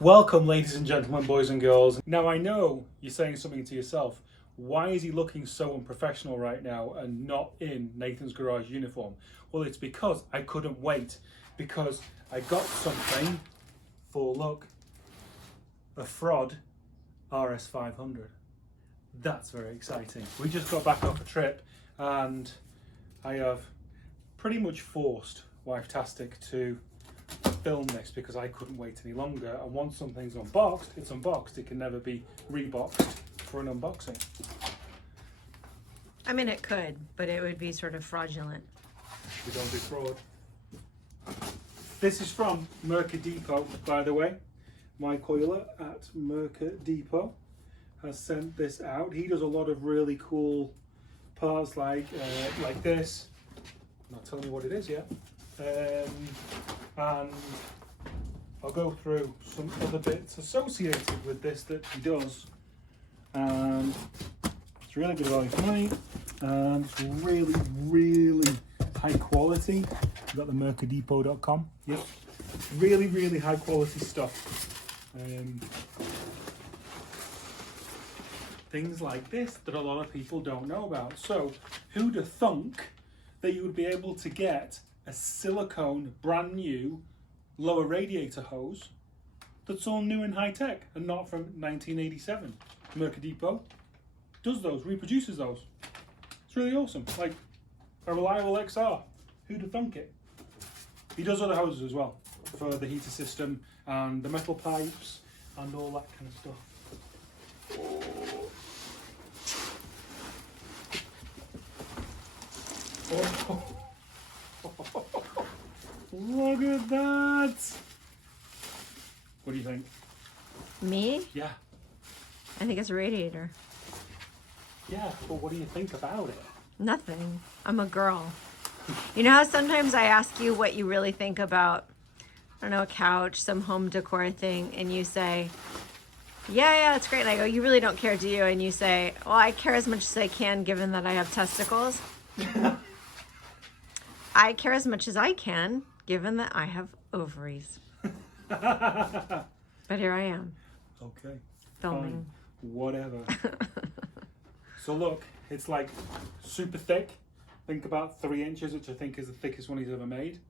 Welcome, ladies and gentlemen, boys and girls. Now, I know you're saying something to yourself. Why is he looking so unprofessional right now and not in Nathan's Garage uniform? Well, it's because I couldn't wait. Because I got something for, look, a Fraud RS500. That's very exciting. We just got back off a trip and I have pretty much forced Wife-tastic to film this because I couldn't wait any longer, and once something's unboxed, it's unboxed. It can never be reboxed for an unboxing. I mean, it could, but it would be sort of fraudulent. We don't do fraud. This is from MerkurDepot, by the way. Mike Euler at MerkurDepot has sent this out. He does a lot of really cool parts like this. I'm not telling you what it is yet. And I'll go through some other bits associated with this that he does. And it's really good value for money, and it's really, really high quality. You've got the merkurdepot.com. Yep. Really, really high quality stuff. Things like this that a lot of people don't know about. So who'd have thunk that you would be able to get a silicone brand new lower radiator hose that's all new and high tech and not from 1987. MerkurDepot does those, reproduces those. It's really awesome, like a reliable XR. Who'd have thunk it? He does other hoses as well for the heater system and the metal pipes and all that kind of stuff. Oh. Look at that! What do you think? Me? Yeah. I think it's a radiator. Yeah, but what do you think about it? Nothing. I'm a girl. You know how sometimes I ask you what you really think about, I don't know, a couch, some home decor thing, and you say, yeah, it's great. And I go, you really don't care, do you? And you say, well, I care as much as I can given that I have testicles. I care as much as I can given that I have ovaries. But here I am. Okay. Filming. Fine. Whatever. So look, it's like super thick. Think about 3 inches, which I think is the thickest one he's ever made.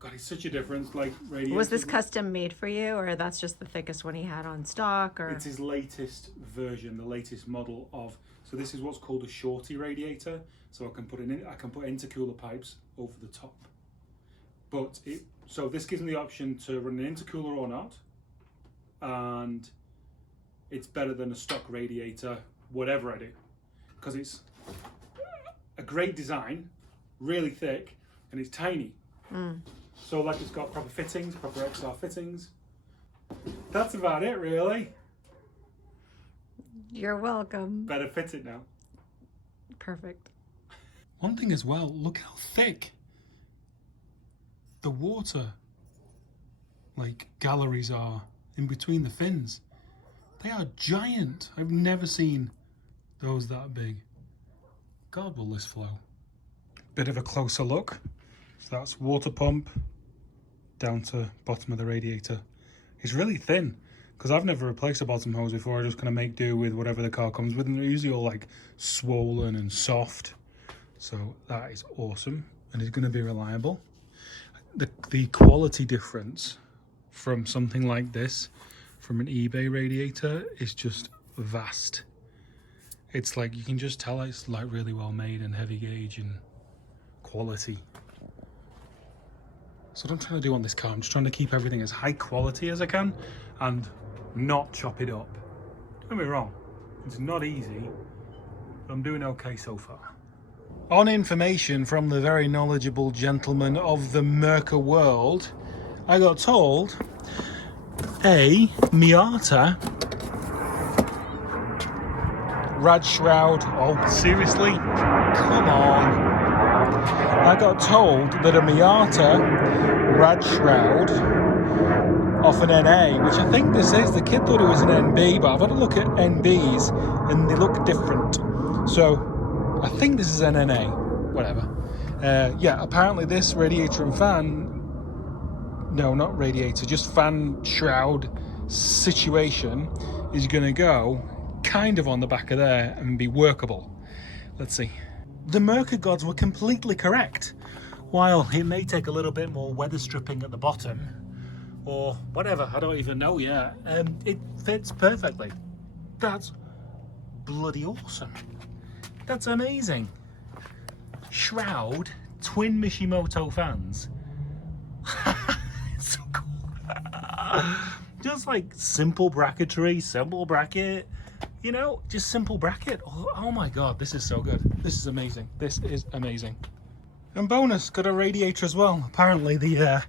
God, it's such a difference. Like radiators. Was this custom made for you, or that's just the thickest one he had on stock? Or it's his latest version, the latest model of. So this is what's called a shorty radiator. So I can put intercooler pipes over the top. But so this gives me the option to run an intercooler or not, and it's better than a stock radiator, whatever I do, because it's a great design, really thick, and it's tiny. So like it's got proper fittings, proper XR fittings. That's about it, really. You're welcome. Better fit it now. Perfect. One thing as well, look how thick the water galleries are in between the fins. They are giant. I've never seen those that big. God, will this flow? Bit of a closer look. So that's water pump down to bottom of the radiator. It's really thin because I've never replaced a bottom hose before. I just kind of make do with whatever the car comes with, and they're usually all like swollen and soft. So that is awesome, and it's going to be reliable. The quality difference from something like this, from an eBay radiator, is just vast. It's like you can just tell it's like really well made and heavy gauge and quality. So what I'm trying to do on this car, I'm just trying to keep everything as high quality as I can and not chop it up. Don't get me wrong, it's not easy, but I'm doing okay so far. On information from the very knowledgeable gentleman of the Merkur world, I got told a Miata rad shroud. Oh, seriously? Come on. I got told that a Miata rad shroud off an NA, which I think this is. The kid thought it was an NB, but I've had a look at NBs and they look different. So I think this is an NA, whatever. Yeah, apparently this radiator and fan no, not radiator, just fan shroud situation is going to go kind of on the back of there and be workable. Let's see. The Merkur gods were completely correct. While it may take a little bit more weather stripping at the bottom, or whatever, I don't even know yet, it fits perfectly. That's bloody awesome. That's amazing. Shroud, twin Mishimoto fans. It's so cool. Just like simple bracketry, simple bracket, you know, just simple bracket. Oh my god, this is so good. This is amazing. This is amazing. And bonus, got a radiator as well. Apparently the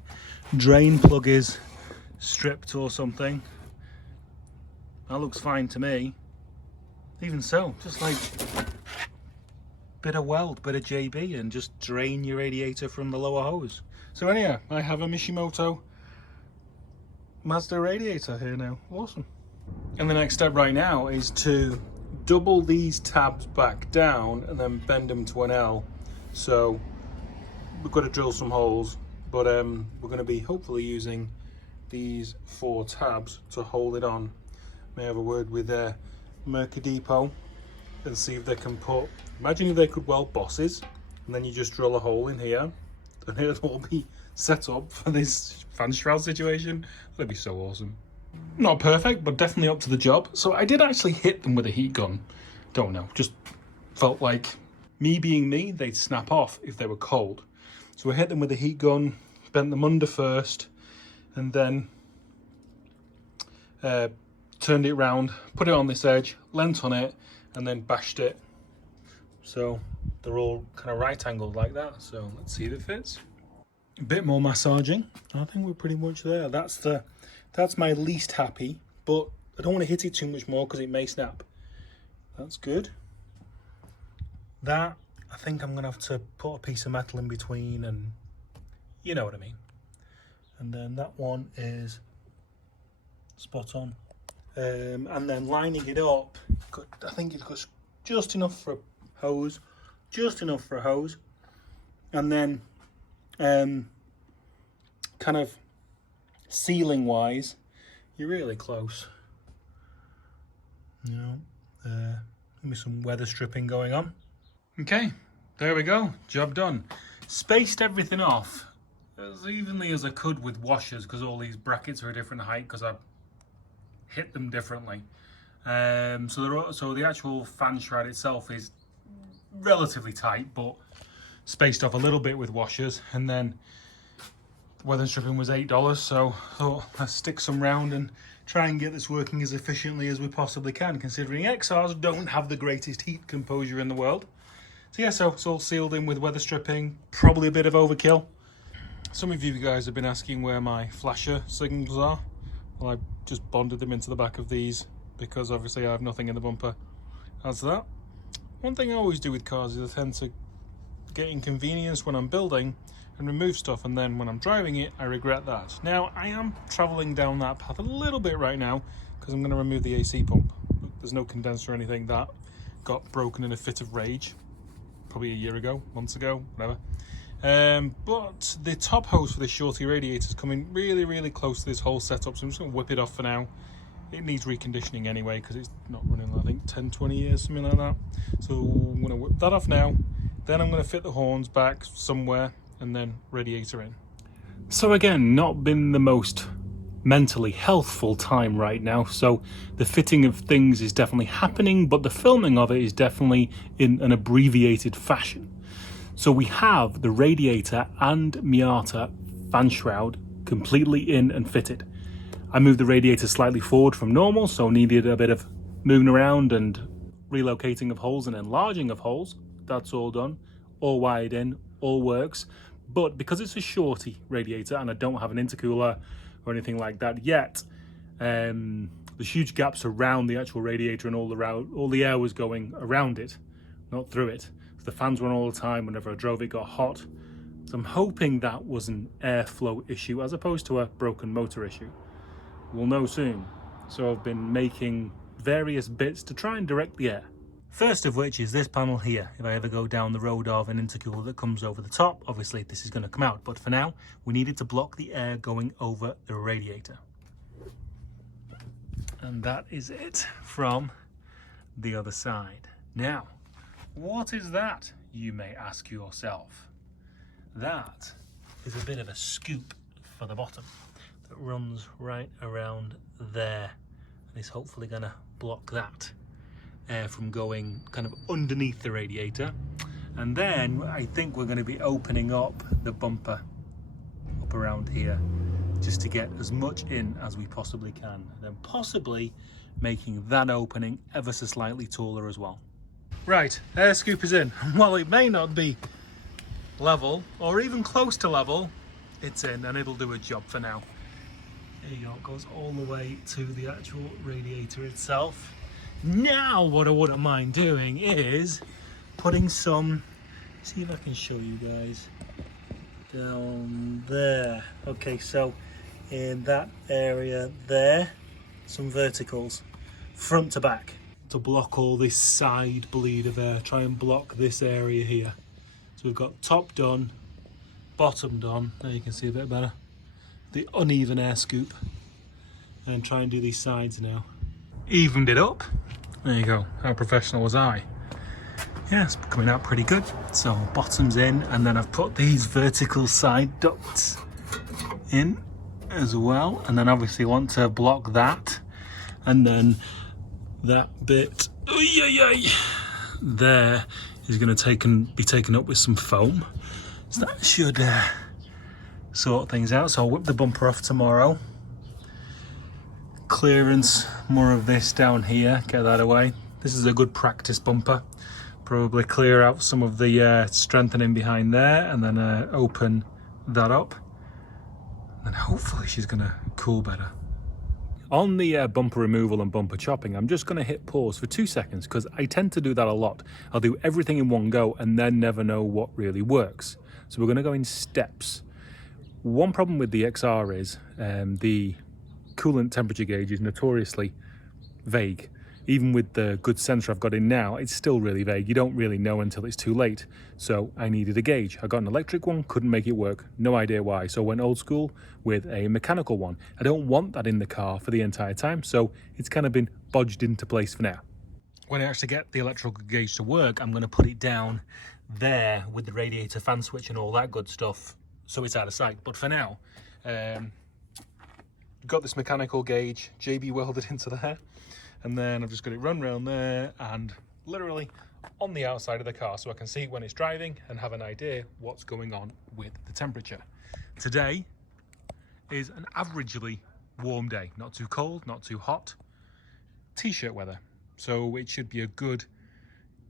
drain plug is stripped or something. That looks fine to me. Even so, just like bit of weld, bit of JB, and just drain your radiator from the lower hose. So anyhow, I have a Mishimoto Mazda radiator here now. Awesome. And the next step right now is to double these tabs back down and then bend them to an L. So we've got to drill some holes, but we're going to be hopefully using these 4 tabs to hold it on. May have a word with MerkurDepot and see if they can put, imagine if they could weld bosses and then you just drill a hole in here and it'll all be set up for this fan shroud situation. That'd be so awesome. Not perfect, but definitely up to the job. So I did actually hit them with a heat gun. Don't know, just felt like, me being me, they'd snap off if they were cold. So I hit them with a heat gun, bent them under first, and then turned it round, put it on this edge, leant on it, and then bashed it. So they're all kind of right angled like that. So let's see if it fits. A bit more massaging. I think we're pretty much there. That's my least happy, but I don't want to hit it too much more because it may snap. That's good. That, I think I'm going to have to put a piece of metal in between, and you know what I mean. And then that one is spot on. And then lining it up, I think it goes just enough for a hose, and then kind of sealing wise, you're really close. You know, maybe some weather stripping going on. Okay, there we go, job done. Spaced everything off as evenly as I could with washers because all these brackets are a different height because I hit them differently. So the actual fan shroud itself is relatively tight, but spaced off a little bit with washers, and then weather stripping was $8, so I thought let's stick some round and try and get this working as efficiently as we possibly can, considering XRs don't have the greatest heat composure in the world. So yeah, so it's all sealed in with weather stripping, probably a bit of overkill. Some of you guys have been asking where my flasher signals are. Well, I just bonded them into the back of these because obviously I have nothing in the bumper as that. One thing I always do with cars is I tend to get inconvenienced when I'm building and remove stuff, and then when I'm driving it I regret that. Now I am traveling down that path a little bit right now because I'm going to remove the AC pump. There's no condenser or anything. That got broken in a fit of rage probably a year ago, months ago, whatever. But the top hose for this shorty radiator is coming really close to this whole setup, so I'm just going to whip it off for now. It needs reconditioning anyway because it's not running, I think 10-20 years, something like that. So I'm going to whip that off now, then I'm going to fit the horns back somewhere and then radiator in. So again, not been the most mentally healthful time right now, so the fitting of things is definitely happening, but the filming of it is definitely in an abbreviated fashion. So we have the radiator and Miata fan shroud completely in and fitted. I moved the radiator slightly forward from normal, so needed a bit of moving around and relocating of holes and enlarging of holes. That's all done, all wired in, all works. But because it's a shorty radiator and I don't have an intercooler or anything like that yet, there's huge gaps around the actual radiator, and all the air was going around it, not through it. So the fans run all the time. Whenever I drove, it got hot. So I'm hoping that was an airflow issue as opposed to a broken motor issue. We'll know soon. So I've been making various bits to try and direct the air. First of which is this panel here. If I ever go down the road of an intercooler that comes over the top, obviously this is going to come out. But for now, we need it to block the air going over the radiator. And that is it from the other side. Now, what is that, you may ask yourself? That is a bit of a scoop for the bottom that runs right around there and is hopefully going to block that air from going kind of underneath the radiator. And then I think we're going to be opening up the bumper up around here just to get as much in as we possibly can, and then possibly making that opening ever so slightly taller as well. Right, air scoop is in. While it may not be level or even close to level, it's in and it'll do a job for now. There you go, it goes all the way to the actual radiator itself. Now what I wouldn't mind doing is putting some, see if I can show you guys, down there. Okay, so in that area there, some verticals, front to back, to block all this side bleed of air, try and block this area here. So we've got top done, bottom done, there you can see a bit better, the uneven air scoop, and try and do these sides now. Evened it up. There you go, how professional was I? Yeah, it's coming out pretty good. So bottom's in, and then I've put these vertical side ducts in as well, and then obviously want to block that, and then that bit there is going to be taken up with some foam, so that should sort things out. So I'll whip the bumper off tomorrow, clearance more of this down here, get that away. This is a good practice bumper. Probably clear out some of the strengthening behind there, and then open that up, and hopefully she's gonna cool better. On the bumper removal and bumper chopping, I'm just gonna hit pause for 2 seconds because I tend to do that a lot. I'll do everything in one go and then never know what really works. So we're gonna go in steps. One problem with the XR is the coolant temperature gauge is notoriously vague. Even with the good sensor I've got in now, it's still really vague. You don't really know until it's too late. So I needed a gauge. I got an electric one, couldn't make it work. No idea why. So I went old school with a mechanical one. I don't want that in the car for the entire time. So it's kind of been bodged into place for now. When I actually get the electrical gauge to work, I'm going to put it down there with the radiator fan switch and all that good stuff, so it's out of sight. But for now, got this mechanical gauge JB welded into there. And then I've just got it run around there and literally on the outside of the car, so I can see when it's driving and have an idea what's going on with the temperature. Today is an averagely warm day, not too cold, not too hot, t-shirt weather. So it should be a good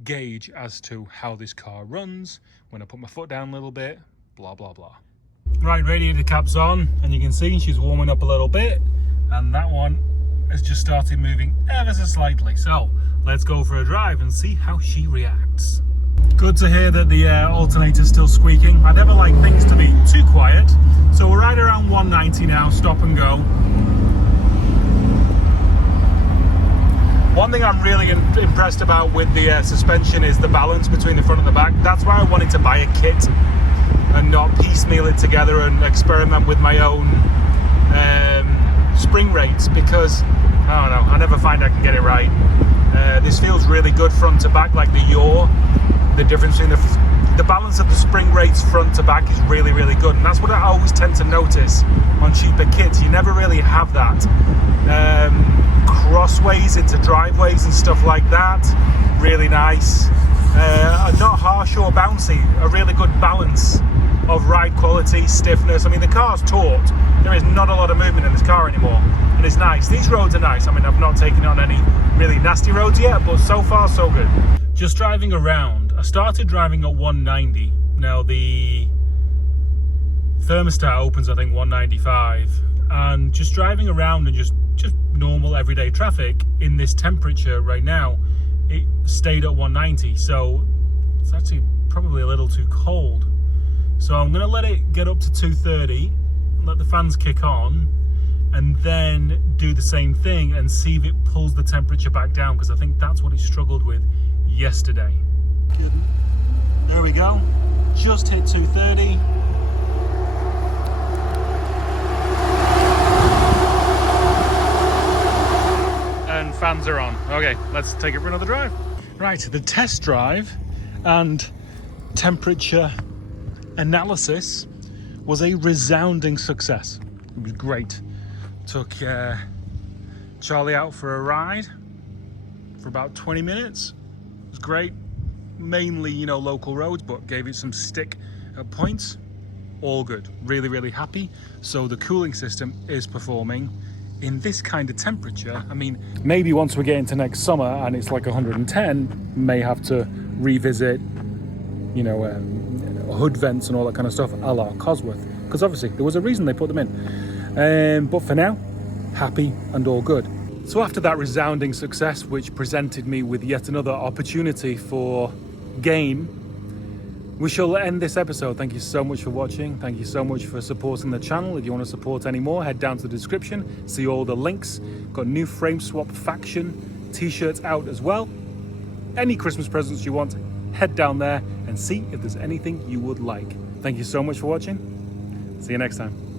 gauge as to how this car runs when I put my foot down a little bit, blah, blah, blah. Right, radiator cap's on, and you can see she's warming up a little bit, and that one has just started moving ever so slightly. So let's go for a drive and see how she reacts. Good to hear that the alternator's still squeaking. I never like things to be too quiet. So we're right around 190 now, stop and go. One thing I'm really impressed about with the suspension is the balance between the front and the back. That's why I wanted to buy a kit and not piecemeal it together and experiment with my own spring rates, because I don't know, I never find I can get it right. This feels really good front to back, like the yaw. The difference between the balance of the spring rates front to back is really, really good, and that's what I always tend to notice on cheaper kits. You never really have that. Crossways into driveways and stuff like that, really nice. Not harsh or bouncy, a really good balance of ride quality, stiffness. I mean, the car's taut. There is not a lot of movement in this car anymore, and it's nice. These roads are nice. I mean, I've not taken it on any really nasty roads yet, but so far so good. Just driving around, I started driving at 190. Now the thermostat opens, I think, 195, and just driving around and just normal everyday traffic in this temperature right now, it stayed at 190. So it's actually probably a little too cold. So I'm going to let it get up to 230, let the fans kick on, and then do the same thing and see if it pulls the temperature back down, because I think that's what it struggled with yesterday. Good. There we go. Just hit 230. And fans are on. Okay, let's take it for another drive. Right, the test drive and temperature analysis was a resounding success. It was great. Took Charlie out for a ride for about 20 minutes. It was great. Mainly, you know, local roads, but gave it some stick at points. All good. Really, really happy. So the cooling system is performing in this kind of temperature. I mean, maybe once we get into next summer and it's like 110, may have to revisit, you know, hood vents and all that kind of stuff a la Cosworth, because obviously there was a reason they put them in. But for now, happy and all good. So after that resounding success, which presented me with yet another opportunity for gain, we shall end this episode. Thank you so much for watching. Thank you so much for supporting the channel. If you want to support any more, head down to the description, see all the links. Got new frame swap faction t-shirts out as well. Any Christmas presents you want, head down there and see if there's anything you would like. Thank you so much for watching. See you next time.